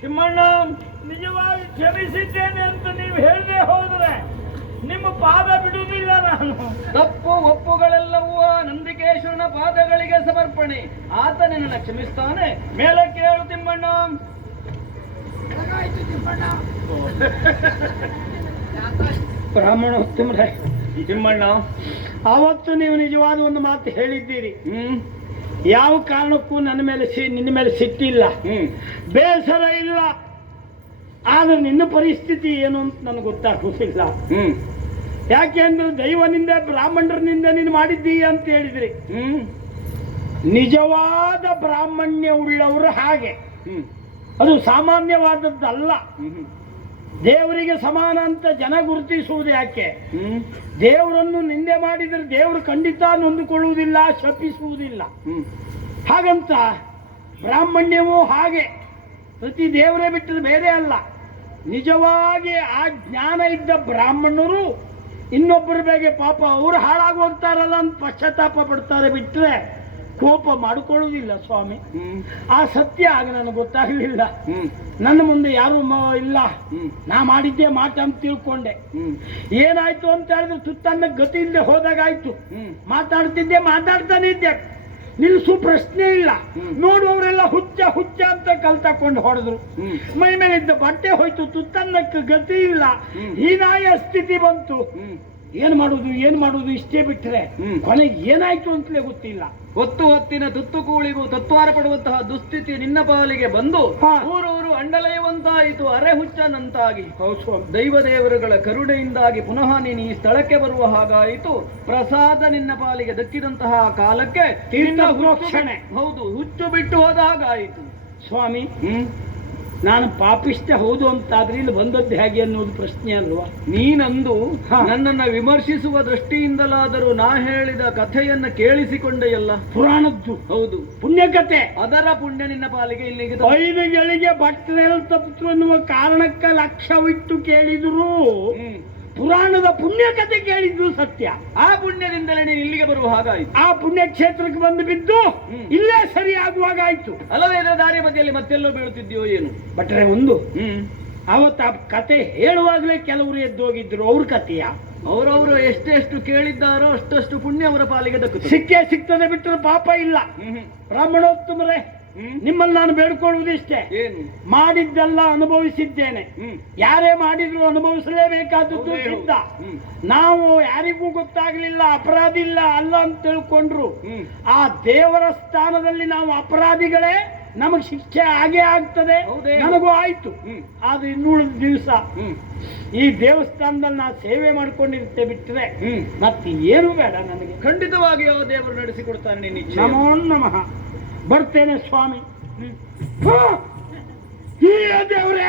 ತಿಮ್ಮಣ್ಣ, ನಿಜವಾಗಿ ಕ್ಷಮಿಸಿದ್ದೇನೆ ಅಂತ ನೀವು ಹೇಳದೆ ಹೋದ್ರೆ ನಿಮ್ಮ ಪಾದ ಬಿಡುವುದಿಲ್ಲ ನಾನು. ತಪ್ಪು ಒಪ್ಪುಗಳೆಲ್ಲವೂ ನಂದಿಕೇಶ್ವರನ ಪಾದಗಳಿಗೆ ಸಮರ್ಪಣೆ. ಆತ ನಿನ್ನನ್ನು ಕ್ಷಮಿಸ್ತಾನೆ. ಮೇಲೆ ಕೇಳು ತಿಮ್ಮಣ್ಣ. ಬ್ರಾಹ್ಮಣೋತ್ತಮರೇ, ತಿಮ್ಮಣ್ಣ, ಆವತ್ತು ನೀವು ನಿಜವಾದ ಒಂದು ಮಾತು ಹೇಳಿದ್ದೀರಿ. ಯಾವ ಕಾರಣಕ್ಕೂ ನಿನ್ನ ಮೇಲೆ ಸಿಟ್ಟಿಲ್ಲ, ಬೇಸರ ಇಲ್ಲ. ಆದ್ರೆ ನಿನ್ನ ಪರಿಸ್ಥಿತಿ ಏನು ಅಂತ ನನಗೆ ಗೊತ್ತಾಗುತ್ತಿಲ್ಲ. ಯಾಕೆಂದ್ರೆ ದೈವನಿಂದ ಬ್ರಾಹ್ಮಣರನಿಂದ ನೀನು ಮಾಡಿದ್ದೀಯ ಅಂತ ಹೇಳಿದ್ರಿ. ನಿಜವಾದ ಬ್ರಾಹ್ಮಣ್ಯ ಉಳ್ಳವರು ಹಾಗೆ, ಅದು ಸಾಮಾನ್ಯವಾದದ್ದಲ್ಲ. ದೇವರಿಗೆ ಸಮಾನ ಅಂತ ಜನ ಗುರುತಿಸುವುದು ಯಾಕೆ? ದೇವರನ್ನು ನಿಂದೆ ಮಾಡಿದರೆ ದೇವರು ಖಂಡಿತ ನೊಂದುಕೊಳ್ಳುವುದಿಲ್ಲ, ಶಪಿಸುವುದಿಲ್ಲ. ಹಾಗಂತ ಬ್ರಾಹ್ಮಣ್ಯವೂ ಹಾಗೆ, ಪ್ರತಿ ದೇವರೇ ಬಿಟ್ಟರೆ ಬೇರೆ ಅಲ್ಲ. ನಿಜವಾಗಿ ಆ ಜ್ಞಾನ ಇದ್ದ ಬ್ರಾಹ್ಮಣರು ಇನ್ನೊಬ್ಬರ ಬಗ್ಗೆ ಪಾಪ ಅವರು ಹಾಳಾಗಿ ಹೋಗ್ತಾರಲ್ಲ ಅಂತ ಪಶ್ಚಾತ್ತಾಪ ಪಡ್ತಾರೆ, ಬಿಟ್ಟರೆ ಕೋಪ ಮಾಡಿಕೊಳ್ಳುವುದಿಲ್ಲ ಸ್ವಾಮಿ. ಆ ಸತ್ಯ ಆಗ ನನಗೆ ಗೊತ್ತಾಗಲಿಲ್ಲ. ನನ್ನ ಮುಂದೆ ಯಾರು ಇಲ್ಲ, ನಾ ಮಾಡಿದ್ದೆ ಮಾಟ ಅಂತ ತಿಳ್ಕೊಂಡೆ. ಏನಾಯ್ತು ಅಂತ ಹೇಳಿದ್ರೆ ತುತ್ತನ್ನ ಗತಿ ಇಲ್ಲದೆ ಹೋದಾಗಾಯ್ತು. ಮಾತಾಡ್ತಾನೆ ಇದ್ದೆ, ನಿಲ್ಸು ಪ್ರಶ್ನೆ ಇಲ್ಲ. ನೋಡುವವರೆಲ್ಲ ಹುಚ್ಚ ಹುಚ್ಚ ಅಂತ ಕಲ್ತಕೊಂಡು ಹೊಡೆದ್ರು. ಮೈ ಮೇಲೆ ಇದ್ದ ಬಟ್ಟೆ ಹೋಯ್ತು, ತುತ್ತನ್ನಕ್ಕೆ ಗತಿ ಇಲ್ಲ, ಹೀನಾಯ ಸ್ಥಿತಿ ಬಂತು. ಏನ್ ಮಾಡುದು ಇಷ್ಟೇ ಬಿಟ್ರೆ ಕೊನೆಗೆ ಏನಾಯ್ತು ಅಂತಲೇ ಗೊತ್ತಿಲ್ಲ. ಹೊತ್ತಿನ ತುತ್ತುಕೂಳಿಗೂ ತತ್ವಾರ ಪಡುವಂತಹ ದುಸ್ಥಿತಿ ನಿನ್ನ ಪಾಲಿಗೆ ಬಂದು ಊರೂರು ಅಂಡಲಯುವಂತಾಯಿತು, ಅರೆ ಹುಚ್ಚನಂತಾಗಿ. ದೈವ ದೇವರುಗಳ ಕರುಣೆಯಿಂದಾಗಿ ಪುನಃ ನೀನು ಈ ಸ್ಥಳಕ್ಕೆ ಬರುವ ಹಾಗಾಯಿತು. ಪ್ರಸಾದ ನಿನ್ನ ಪಾಲಿಗೆ ದಕ್ಕಿದಂತಹ ಕಾಲಕ್ಕೆ ಹೌದು, ಹುಚ್ಚು ಬಿಟ್ಟು ಹೋದ ಹಾಗಾಯಿತು ಸ್ವಾಮಿ. ನಾನು ಪಾಪಿಷ್ಟ ಹೌದು ಅಂತಾದ್ರೆ ಇಲ್ಲಿ ಬಂದದ್ದು ಹೇಗೆ ಅನ್ನೋದು ಪ್ರಶ್ನೆ ಅಲ್ವಾ? ನೀನಂದು ನನ್ನನ್ನು ವಿಮರ್ಶಿಸುವ ದೃಷ್ಟಿಯಿಂದಲಾದರೂ ನಾ ಹೇಳಿದ ಕಥೆಯನ್ನ ಕೇಳಿಸಿಕೊಂಡೆಯಲ್ಲ. ಪುರಾಣದ್ದು ಹೌದು, ಪುಣ್ಯಕಥೆ. ಅದರ ಪುಣ್ಯ ನಿನ್ನ ಪಾಲಿಗೆ ಇಲ್ಲಿಗೆ 5 ಗಳಿಗೆ ಭಕ್ತರೆಲ್ಲ ತಪ್ಪು ಅನ್ನುವ ಕಾರಣಕ್ಕೆ ಲಕ್ಷವಿಟ್ಟು ಕೇಳಿದ್ರು. ಪುರಾಣದ ಪುಣ್ಯಕಥೆ ಕೇಳಿದ್ದು ಸತ್ಯ. ಆ ಪುಣ್ಯದಿಂದಲೇ ನೀನು ಇಲ್ಲಿಗೆ ಬರುವ ಹಾಗಾಯ್ತು. ಆ ಪುಣ್ಯ ಕ್ಷೇತ್ರಕ್ಕೆ ಬಂದು ಬಿದ್ದು ಇಲ್ಲೇ ಸರಿಯಾಗುವಾಗ ಆಯ್ತು. ಅಲ್ಲವೇ ದಾರಿ ಬದಿಯಲ್ಲಿ ಮತ್ತೆಲ್ಲೋ ಬೀಳುತ್ತಿದ್ಯೋ ಏನು? ಬಟ್ರೆ ಒಂದು ಅವತ್ತು ಆ ಕತೆ ಹೇಳುವಾಗಲೇ ಕೆಲವರು ಎದ್ದೋಗಿದ್ರು. ಅವ್ರ ಕಥೆಯ ಅವರವರು ಎಷ್ಟೆಷ್ಟು ಕೇಳಿದ್ದಾರೋ ಅಷ್ಟಷ್ಟು ಪುಣ್ಯ ಅವರ ಪಾಲಿಗೆ ದಕ್ಕುತ್ತದೆ. ಸಿಗ್ತದೆ ಬಿಟ್ಟರೆ ಪಾಪ ಇಲ್ಲ. ಬ್ರಾಹ್ಮಣೋತ್ತಮರೇ, ನಿಮ್ಮಲ್ಲಿ ನಾನು ಬೇಡ್ಕೊಳ್ಳುವುದಿಷ್ಟೇ, ಮಾಡಿದ್ದೆಲ್ಲ ಅನುಭವಿಸಿದ್ದೇನೆ. ಯಾರೇ ಮಾಡಿದ್ರು ಅನುಭವಿಸಲೇಬೇಕಾದದ್ದು ಸಿದ್ಧ. ನಾವು ಯಾರಿಗೂ ಗೊತ್ತಾಗ್ಲಿಲ್ಲ, ಅಪರಾಧಿ ಇಲ್ಲ ಅಲ್ಲ ಅಂತ ತಿಳ್ಕೊಂಡ್ರು ಆ ದೇವರ ಸ್ಥಾನದಲ್ಲಿ ನಾವು ಅಪರಾಧಿಗಳೇ, ನಮಗ್ ಶಿಕ್ಷೆ ಹಾಗೆ ಆಗ್ತದೆ. ನನಗೂ ಆಯ್ತು. ಆದ್ರೆ ಇನ್ನುಳಿದ ದಿವಸ ಈ ದೇವಸ್ಥಾನದಲ್ಲಿ ನಾವು ಸೇವೆ ಮಾಡ್ಕೊಂಡಿರ್ತೇವೆ ಬಿಟ್ಟರೆ ಮತ್ತೆ ಏನು ಬೇಡ ನನಗೆ. ಖಂಡಿತವಾಗಿ ಯಾವ ದೇವರು ನಡೆಸಿಕೊಡ್ತಾನೆ. ನಮೋ ನಮಃ. ಬರ್ತೇನೆ ಸ್ವಾಮಿ. ದೇವರೇ,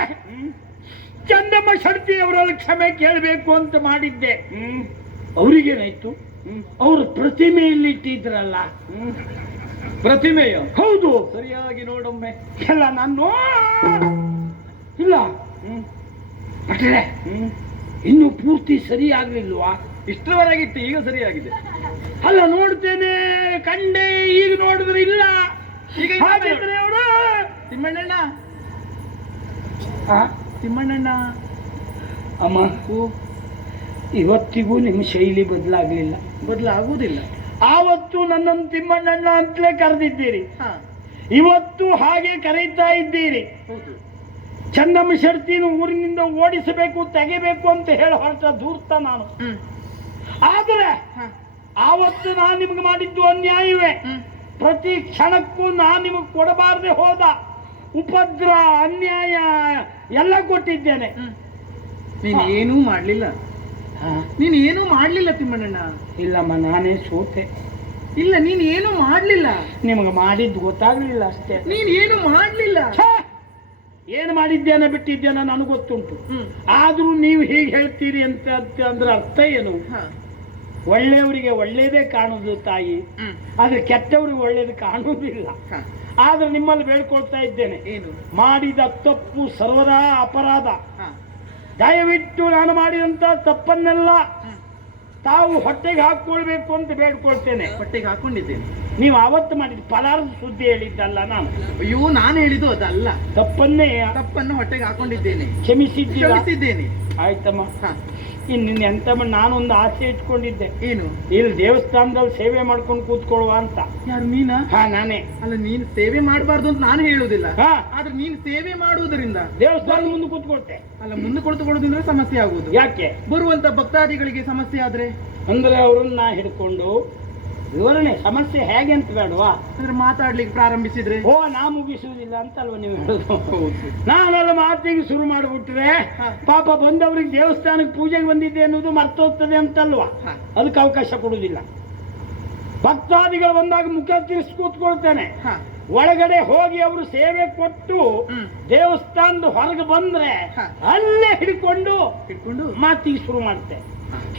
ಚಂದಮ್ಮ ಶೆಟ್ಟಿ ಅವರಲ್ಲಿ ಕ್ಷಮೆ ಕೇಳಬೇಕು ಅಂತ ಮಾಡಿದ್ದೆ. ಅವ್ರಿಗೇನಾಯ್ತು? ಅವ್ರ ಪ್ರತಿಮೆ ಇಲ್ಲಿ ಇಟ್ಟಿದ್ರಲ್ಲ. ಪ್ರತಿಮೆಯ? ಹೌದು, ಸರಿಯಾಗಿ ನೋಡೊಮ್ಮೆ. ಎಲ್ಲ ನಾನು ಇಲ್ಲ ಬಟ್ರೆ ಇನ್ನು ಪೂರ್ತಿ ಸರಿ ಆಗ್ಲಿಲ್ವಾ? ಇಷ್ಟರವರೆಗಿತ್ತು, ಈಗ ಸರಿಯಾಗಿದೆ. ಅಲ್ಲ ನೋಡ್ತೇನೆ ಕಂಡೆ, ಈಗ ನೋಡಿದ್ರೆ ಇಲ್ಲ. ಈಗ ಅವರು ತಿಮ್ಮಣ್ಣಣ್ಣ, ತಿಮ್ಮಣ್ಣಣ್ಣ ಅಮ್ಮ, ಇವತ್ತಿಗೂ ನಿಮ್ಮ ಶೈಲಿ ಬದಲಾಗುವುದಿಲ್ಲ. ಆವತ್ತು ನನ್ನನ್ನು ತಿಮ್ಮಣ್ಣಣ್ಣ ಅಂತಲೇ ಕರೆದಿದ್ದೀರಿ, ಇವತ್ತು ಹಾಗೆ ಕರೀತಾ ಇದ್ದೀರಿ. ಚನ್ನಮ್ಮ ಶೆಟ್ಟಿನ ಊರಿನಿಂದ ಓಡಿಸಬೇಕು, ತೆಗೆಬೇಕು ಅಂತ ಹೇಳಿ ಹೊರಟ ಧೂರ್ತ ನಾನು. ಆದರೆ ಆವತ್ತು ನಾನು ನಿಮ್ಗೆ ಮಾಡಿದ್ದು ಅನ್ಯಾಯವೇ. ಪ್ರತಿ ಕ್ಷಣಕ್ಕೂ ನಾನು ನಿಮಗೆ ಕೊಡಬಾರದೆ ಹೋದ ಉಪದ್ರ, ಅನ್ಯಾಯ ಎಲ್ಲ ಕೊಟ್ಟಿದ್ದೇನೆ. ನೀನೇನೂ ಮಾಡಲಿಲ್ಲ. ತಿಮ್ಮಣ್ಣಣ್ಣ. ಇಲ್ಲಮ್ಮ, ನಾನೇ ಸೋತೆ. ಇಲ್ಲ, ನೀನ್ ಏನು ಮಾಡ್ಲಿಲ್ಲ. ನಿಮಗೆ ಮಾಡಿದ್ದು ಗೊತ್ತಾಗ್ಲಿಲ್ಲ ಅಷ್ಟೇ. ನೀನ್ ಏನು ಮಾಡ್ಲಿಲ್ಲ. ಏನು ಮಾಡಿದ್ದೇನೆ ಬಿಟ್ಟಿದ್ದೇನೆ ನನಗೆ ಗೊತ್ತುಂಟು. ಆದ್ರೂ ನೀವು ಹೀಗೆ ಹೇಳ್ತೀರಿ ಅಂತ ಅಂದ್ರೆ ಅರ್ಥ ಏನು? ಒಳ್ಳೆಯವರಿಗೆ ಒಳ್ಳೇದೇ ಕಾಣುದು ತಾಯಿ, ಆದ್ರೆ ಕೆಟ್ಟವರಿಗೆ ಒಳ್ಳೇದು ಕಾಣುವುದಿಲ್ಲ. ಆದ್ರೆ ನಿಮ್ಮಲ್ಲಿ ಬೇಡ್ಕೊಳ್ತಾ ಇದ್ದೇನೆ, ಏನು? ಮಾಡಿದ ತಪ್ಪು ಸರ್ವದಾ ಅಪರಾಧ. ದಯವಿಟ್ಟು ನಾನು ಮಾಡಿದಂತ ತಪ್ಪನ್ನೆಲ್ಲ ತಾವು ಹೊಟ್ಟೆಗೆ ಹಾಕೊಳ್ಬೇಕು ಅಂತ ಬೇಡ್ಕೊಳ್ತೇನೆ. ಹೊಟ್ಟೆಗೆ ಹಾಕೊಂಡಿದ್ದೇನೆ. ನೀವು ಅವತ್ತು ಮಾಡಿದ ಪದಾರ್ಥ ಸುದ್ದಿ ಹೇಳಿದ್ದಲ್ಲ ನಾನು. ಅಯ್ಯೋ, ನಾನು ಹೇಳಿದ್ದು ಅದಲ್ಲ. ತಪ್ಪನ್ನು ಹೊಟ್ಟೆಗೆ ಹಾಕೊಂಡಿದ್ದೇನೆ. ಕ್ಷಮಿಸಿದ್ದೇನೆ. ಆಯ್ತಮ್ಮ. ಇನ್ನು ಎಂತಮ್ಮ, ನಾನೊಂದು ಆಸೆ ಇಟ್ಕೊಂಡಿದ್ದೆ. ಏನು? ಇಲ್ಲಿ ದೇವಸ್ಥಾನದಲ್ಲಿ ಸೇವೆ ಮಾಡ್ಕೊಂಡು ಕೂತ್ಕೊಳ್ಳುವ ಅಂತ. ಯಾರು, ನೀನಾ? ನಾನೇ. ಅಲ್ಲ, ನೀನು ಸೇವೆ ಮಾಡಬಾರ್ದು ಅಂತ ನಾನು ಹೇಳುವುದಿಲ್ಲ. ಆದ್ರೆ ನೀನು ಸೇವೆ ಮಾಡುವುದರಿಂದ ದೇವಸ್ಥಾನದ ಮುಂದೆ ಕೂತ್ಕೊಳ್ತೆ. ಅಲ್ಲ, ಮುಂದೆ ಕುಳಿತುಕೊಳ್ಳೋದ್ರಿಂದ ಸಮಸ್ಯೆ ಆಗುವುದು. ಯಾಕೆ? ಬರುವಂತ ಭಕ್ತಾದಿಗಳಿಗೆ ಸಮಸ್ಯೆ ಆದ್ರೆ ಅಂದ್ರೆ ಅವ್ರನ್ನ ಹಿಡ್ಕೊಂಡು ವಿವರಣೆ ಸಮಸ್ಯೆ ಹೇಗೆ ಅಂತ ಬೇಡವಾ? ಅಂದ್ರೆ ಮಾತಾಡ್ಲಿಕ್ಕೆ ಪ್ರಾರಂಭಿಸಿದ್ರೆ ನಾ ಮುಗಿಸುವುದಿಲ್ಲ ಅಂತಲ್ವ ನೀವು ಹೇಳುದು? ನಾನೆಲ್ಲ ಮಾತಿಗೆ ಶುರು ಮಾಡಿಬಿಟ್ರೆ ಪಾಪ ಬಂದವ್ರಿಗೆ ದೇವಸ್ಥಾನಕ್ಕೆ ಪೂಜೆಗೆ ಬಂದಿದ್ದೆ ಅನ್ನೋದು ಮರ್ತೋಗ್ತದೆ ಅಂತಲ್ವಾ? ಅದಕ್ಕೆ ಅವಕಾಶ ಕೊಡುವುದಿಲ್ಲ. ಭಕ್ತಾದಿಗಳು ಬಂದಾಗ ಮುಖ ತಿರ್ಸಿ ಕೂತ್ಕೊಳ್ತೇನೆ. ಒಳಗಡೆ ಹೋಗಿ ಅವರು ಸೇವೆ ಕೊಟ್ಟು ದೇವಸ್ಥಾನದ ಹೊರಗೆ ಬಂದ್ರೆ ಅಲ್ಲೇ ಹಿಡ್ಕೊಂಡು ಮಾತಿಗೆ ಶುರು ಮಾಡುತ್ತೆ.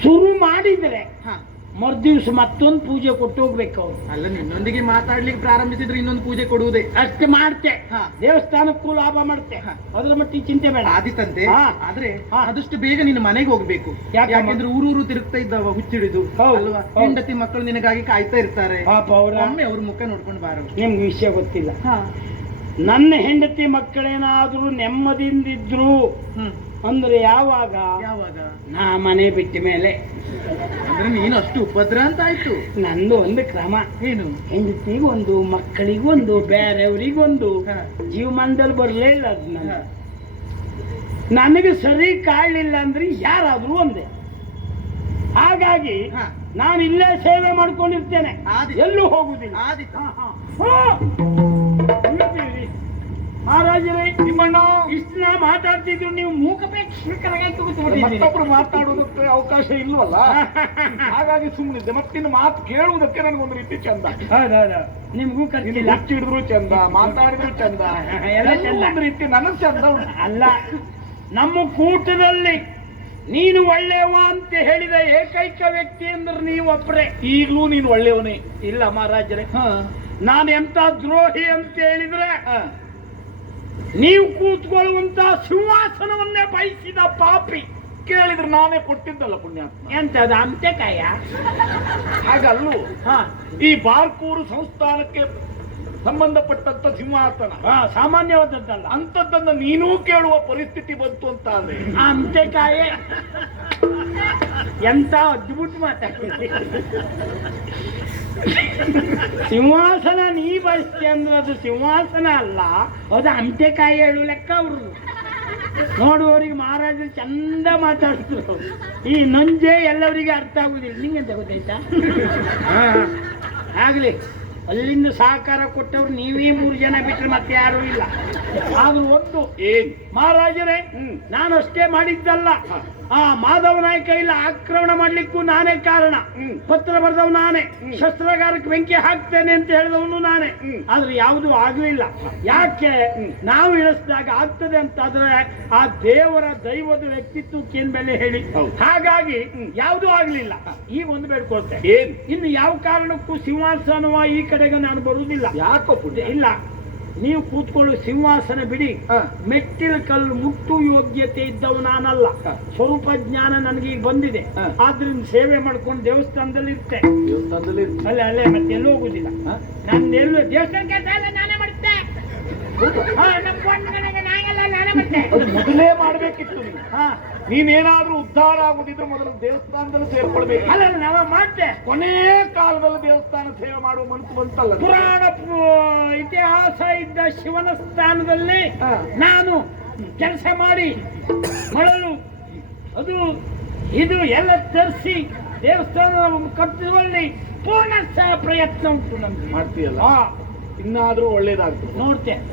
ಶುರು ಮಾಡಿದ್ರೆ ಮರ್ದಿವ್ಸ ಮತ್ತೊಂದು ಪೂಜೆ ಕೊಟ್ಟು ಹೋಗ್ಬೇಕು ಅವ್ರು. ಅಲ್ಲ, ನಿನ್ನೊಂದಿಗೆ ಮಾತಾಡ್ಲಿಕ್ಕೆ ಪ್ರಾರಂಭಿಸಿದ್ರೆ ಇನ್ನೊಂದು ಪೂಜೆ ಕೊಡುವುದೇ. ಅಷ್ಟೇ ಮಾಡ್ತೆ. ದೇವಸ್ಥಾನಕ್ಕೂ ಲಾಭ ಮಾಡ್ತೆ. ಅದ್ರ ಮಟ್ಟಿಗೆ ಚಿಂತೆ ಬೇಡ. ಆದಿತಂತೆ. ಆದ್ರೆ ಆದಷ್ಟು ಬೇಗ ನಿನ್ನ ಮನೆಗೆ ಹೋಗ್ಬೇಕು. ಯಾಕಂದ್ರೆ ಊರೂರು ತಿರುಗ್ತಾ ಇದ್ದಾವ ಹುಚ್ಚಿಡಿದು ಅಲ್ವಾ? ಹೆಂಡತಿ ಮಕ್ಕಳು ನಿನಗಾಗಿ ಕಾಯ್ತಾ ಇರ್ತಾರೆ. ಪಾಪ ಒಮ್ಮೆ ಅವ್ರ ಮುಖ ನೋಡ್ಕೊಂಡು ಬಾರ. ನಿಮ್ಗೆ ವಿಷಯ ಗೊತ್ತಿಲ್ಲ. ನನ್ನ ಹೆಂಡತಿ ಮಕ್ಕಳೇನಾದ್ರೂ ನೆಮ್ಮದಿಯಿಂದಿದ್ರು ಅಂದ್ರೆ ಯಾವಾಗ ನಾ ಮನೆ ಬಿಟ್ಟ ಮೇಲೆ. ಅಂದ್ರೆ ನೀನು ಅಷ್ಟು ಉಪದ್ರ ಅಂತ ಆಯ್ತು. ನಂದು ಒಂದು ಕ್ರಮ. ಏನು? ಹೆಂಡತಿಗೊಂದು, ಮಕ್ಕಳಿಗೊಂದು, ಬೇರೆಯವರಿಗೊಂದು, ಜೀವಮಾನದಲ್ಲಿ ಬರಲೇ ಇಲ್ಲ ಅದು. ನನಗೆ ಸರಿ ಕಾಣಲಿಲ್ಲ ಅಂದ್ರೆ ಯಾರಾದ್ರೂ ಒಂದೇ. ಹಾಗಾಗಿ ನಾನು ಇಲ್ಲೇ ಸೇವೆ ಮಾಡ್ಕೊಂಡಿರ್ತೇನೆ, ಎಲ್ಲೂ ಹೋಗುದಿಲ್ಲ. ಮಹಾರಾಜರೇ, ನಿಮ್ಮಣ್ಣ ಇಷ್ಟು ನಾ ಮಾತಾಡ್ತಿದ್ರು, ನೀವು ಮತ್ತೊಬ್ರು ಮಾತಾಡುವುದಕ್ಕೆ ಅವಕಾಶ ಇಲ್ವಲ್ಲ, ಹಾಗಾಗಿ ಸುಮ್ಮನಿದ್ದೆ. ಮತ್ತಿನ್ನು ಮಾತು ಕೇಳುವುದಕ್ಕೆ ನನಗೊಂದು ರೀತಿ ಚಂದ. ನಿಮ್ಗೂ ಕರ್ಚಿಲ್ಲ. ಹಿಡಿದ್ರು ಚಂದ, ಮಾತಾಡಿದ್ರು ಚಂದ, ಒಂದು ರೀತಿ ನನಗ್ ಚಂದ ಅಲ್ಲ. ನಮ್ಮ ಕೂಟದಲ್ಲಿ ನೀನು ಒಳ್ಳೆಯವ ಅಂತ ಹೇಳಿದ ಏಕೈಕ ವ್ಯಕ್ತಿ ಅಂದ್ರೆ ನೀವು ಒಬ್ಬರೇ. ಈಗಲೂ ನೀನು ಒಳ್ಳೆಯವನೇ. ಇಲ್ಲ ಮಹಾರಾಜರೇ, ನಾನು ಎಂತ ದ್ರೋಹಿ ಅಂತ ಹೇಳಿದ್ರೆ ನೀವು ಕೂತ್ಕೊಳ್ಳುವಂತ ಸಿಂಹಾಸನವನ್ನೇ ಬಯಸಿದ ಪಾಪಿ. ಕೇಳಿದ್ರೆ ನಾನೇ ಕೊಟ್ಟಿದ್ದಲ್ಲ ಪುಣ್ಯಾತ್ಮ. ಎಂತದ ಅಂತೆಕಾಯ? ಹಾಗಲ್ಲೂ ಈ ಬಾರ್ಕೂರು ಸಂಸ್ಥಾನಕ್ಕೆ ಸಂಬಂಧಪಟ್ಟಂತ ಸಿಂಹಾಸನ ಸಾಮಾನ್ಯವಾದದ್ದಲ್ಲ. ಅಂತದ್ದನ್ನ ನೀನೂ ಕೇಳುವ ಪರಿಸ್ಥಿತಿ ಬಂತು ಅಂತ ಆದ್ರೆ ಅಂತೆಕಾಯ ಎಂತ ಅದ್ಭುತ ಮಾತಾಡ್ತೀನಿ. ಸಿಂಹಾಸನ ನೀ ಬಯಸ್ತೆ ಅಂದ್ರೆ ಅದು ಸಿಂಹಾಸನ ಅಲ್ಲ, ಅದು ಅಂತೆಕಾಯಿ ಹೇಳು ಲೆಕ್ಕ. ಅವರು ನೋಡುವವರಿಗೆ ಮಹಾರಾಜರು ಚಂದ ಮಾತಾಡ್ತಿದ್ರು. ಈ ನಂಜೆ ಎಲ್ಲವರಿಗೆ ಅರ್ಥ ಆಗುದಿಲ್ಲ. ನಿಂಗೆಂತ ಗೊತ್ತಾಯ್ತಾ? ಆಗ್ಲಿ, ಅಲ್ಲಿಂದ ಸಹಕಾರ ಕೊಟ್ಟವ್ರು ನೀವೇ 3 ಜನ ಬಿಟ್ರೆ ಮತ್ತೆ ಯಾರು ಇಲ್ಲ. ಆದ್ರೂ ಒಂದು ಏನ್ ಮಹಾರಾಜರೇ, ನಾನು ಅಷ್ಟೇ ಮಾಡಿದ್ದಲ್ಲ, ಆ ಮಾಧವ ನಾಯಕ ಇಲ್ಲ ಆಕ್ರಮಣ ಮಾಡ್ಲಿಕ್ಕೂ ನಾನೇ ಕಾರಣ. ಪತ್ರ ಬರೆದವ್ ನಾನೇ, ಶಸ್ತ್ರಾಗಾರಕ್ಕೆ ಬೆಂಕಿ ಹಾಕ್ತೇನೆ ಅಂತ ಹೇಳಿದವನು ನಾನೇ. ಆದ್ರೆ ಯಾವುದೂ ಆಗ್ಲಿಲ್ಲ. ಯಾಕೆ? ನಾವು ಇಳಿಸಿದಾಗ ಆಗ್ತದೆ ಅಂತ ಆದ್ರೆ ಆ ದೇವರ ದೈವದ ವ್ಯಕ್ತಿತ್ವಕ್ಕೆ ಏನ್ ಬೆಲೆ ಹೇಳಿ. ಹಾಗಾಗಿ ಯಾವುದೂ ಆಗ್ಲಿಲ್ಲ. ಈಗ ಒಂದು ಬೇಡ್ಕೊಳ್ತೇನೆ, ಏನ್? ಇನ್ನು ಯಾವ ಕಾರಣಕ್ಕೂ ಸಿಂಹಾಸನವ ಈ ಕಡೆಗೆ ನಾನು ಬರುವುದಿಲ್ಲ. ಯಾಕೋ ಪುಣ್ಯ? ಇಲ್ಲ, ನೀವು ಕೂತ್ಕೊಳ್ಳು ಸಿಂಹಾಸನ ಬಿಡಿ. ಮೆಟ್ಟಿಲ ಕಲ್ಲು ಮುಟ್ಟು ಯೋಗ್ಯತೆ ಇದ್ದವು ನಾನಲ್ಲ. ಸ್ವರೂಪ ಜ್ಞಾನ ನನಗೆ ಈಗ ಬಂದಿದೆ. ಆದ್ರಿಂದ ಸೇವೆ ಮಾಡ್ಕೊಂಡು ದೇವಸ್ಥಾನದಲ್ಲಿ ಇರ್ತೆ. ಅಲ್ಲೇ ಮತ್ತೆ ಎಲ್ಲೂ ಹೋಗುದಿಲ್ಲ. ನಂದೆಲ್ಲೂ ದೇವಸ್ಥಾನ ಕೆಲಸ ಎಲ್ಲ ನಾನೇ ಮಾಡುತ್ತೆ. ಮೊದಲೇ ಮಾಡ್ಬೇಕಿತ್ತು. ನೀನೇನಾದ್ರೂ ಉದ್ಧಾರ ಆಗುದಿದ್ರೆ ಮೊದಲು ದೇವಸ್ಥಾನದಲ್ಲಿ ಸೇರ್ಕೊಳ್ಬೇಕು. ಅಲ್ಲ, ನಾವ ಮಾಡ್ತೆ. ಕೊನೆ ಕಾಲದಲ್ಲಿ ದೇವಸ್ಥಾನ ಸೇವೆ ಮಾಡುವ ಮನಸ್ಸು ಬಂತಲ್ಲ. ಪುರಾಣ ಇತಿಹಾಸ ಇದ್ದ ಶಿವನ ಸ್ಥಾನದಲ್ಲಿ ನಾನು ಕೆಲಸ ಮಾಡಿ ಮಳಲು ಅದು ಇದು ಎಲ್ಲ ತರಿಸಿ ದೇವಸ್ಥಾನ ಕಟ್ಟುವಲ್ಲಿ ಪೂರ್ಣ ಪ್ರಯತ್ನ ಉಂಟು ನಮ್ಗೆ. ಮಾಡ್ತೀಯಲ್ಲ, ಇನ್ನಾದ್ರೂ ಒಳ್ಳೇದಾಗ್ತದೆ. ನೋಡ್ತೇನೆ.